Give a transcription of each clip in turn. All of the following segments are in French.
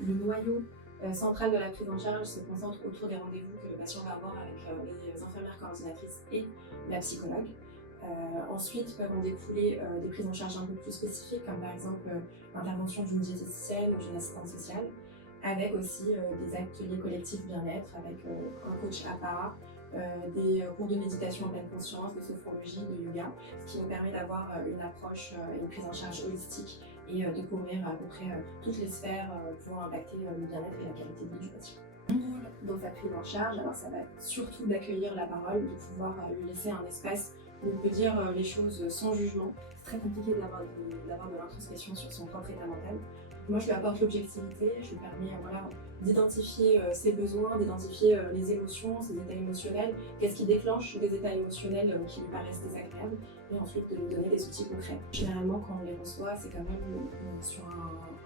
Le noyau central de la prise en charge se concentre autour des rendez-vous que le patient va avoir avec les infirmières coordinatrices et la psychologue. Ensuite peuvent en découler des prises en charge un peu plus spécifiques, comme par exemple l'intervention d'une diététicienne ou d'une assistante sociale, avec aussi des ateliers collectifs bien-être, avec un coach à part, des cours de méditation en pleine conscience, de sophrologie, de yoga, ce qui nous permet d'avoir une approche et une prise en charge holistique et de couvrir à peu près toutes les sphères pouvant impacter le bien-être et la qualité de vie du patient. Mon rôle dans sa prise en charge, alors ça va être surtout d'accueillir la parole, de pouvoir lui laisser un espace où on peut dire les choses sans jugement. C'est très compliqué d'avoir de l'introspection sur son propre état mental. Moi, je lui apporte l'objectivité, je lui permets d'identifier ses besoins, d'identifier les émotions, ses états émotionnels, qu'est-ce qui déclenche des états émotionnels qui lui paraissent désagréables, et ensuite de lui donner des outils concrets. Généralement, quand on les reçoit, c'est quand même sur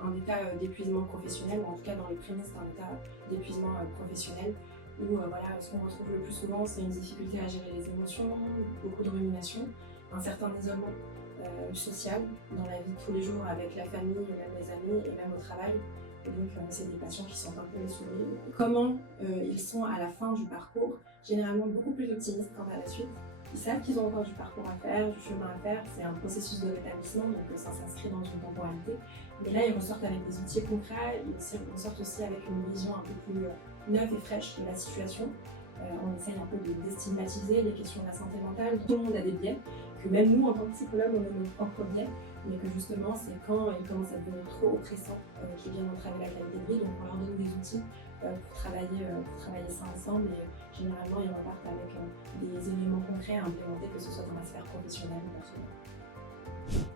un état d'épuisement professionnel, ou en tout cas dans les prémices d'un état d'épuisement professionnel, où ce qu'on retrouve le plus souvent, c'est une difficulté à gérer les émotions, beaucoup de rumination, un certain isolement social dans la vie de tous les jours avec la famille, même les amis et même au travail. Et donc c'est des patients qui sont un peu essourés. Comment ils sont à la fin du parcours, généralement beaucoup plus optimistes quant à la suite. Ils savent qu'ils ont encore du parcours à faire, du chemin à faire, c'est un processus de rétablissement, donc ça s'inscrit dans une temporalité. Mais là, ils ressortent avec des outils concrets, ils ressortent aussi avec une vision un peu plus neuve et fraîche de la situation. On essaye un peu de déstigmatiser les questions de la santé mentale. Tout le monde a des biais, que même nous, en tant que psychologue, on a nos propres biais, mais que justement, c'est quand ils commencent à devenir trop oppressants qu'ils viennent entraver la qualité de vie. Donc on leur donne des outils pour travailler ça ensemble, et généralement, ils repartent avec des éléments concrets à implémenter, que ce soit dans la sphère professionnelle ou personnelle.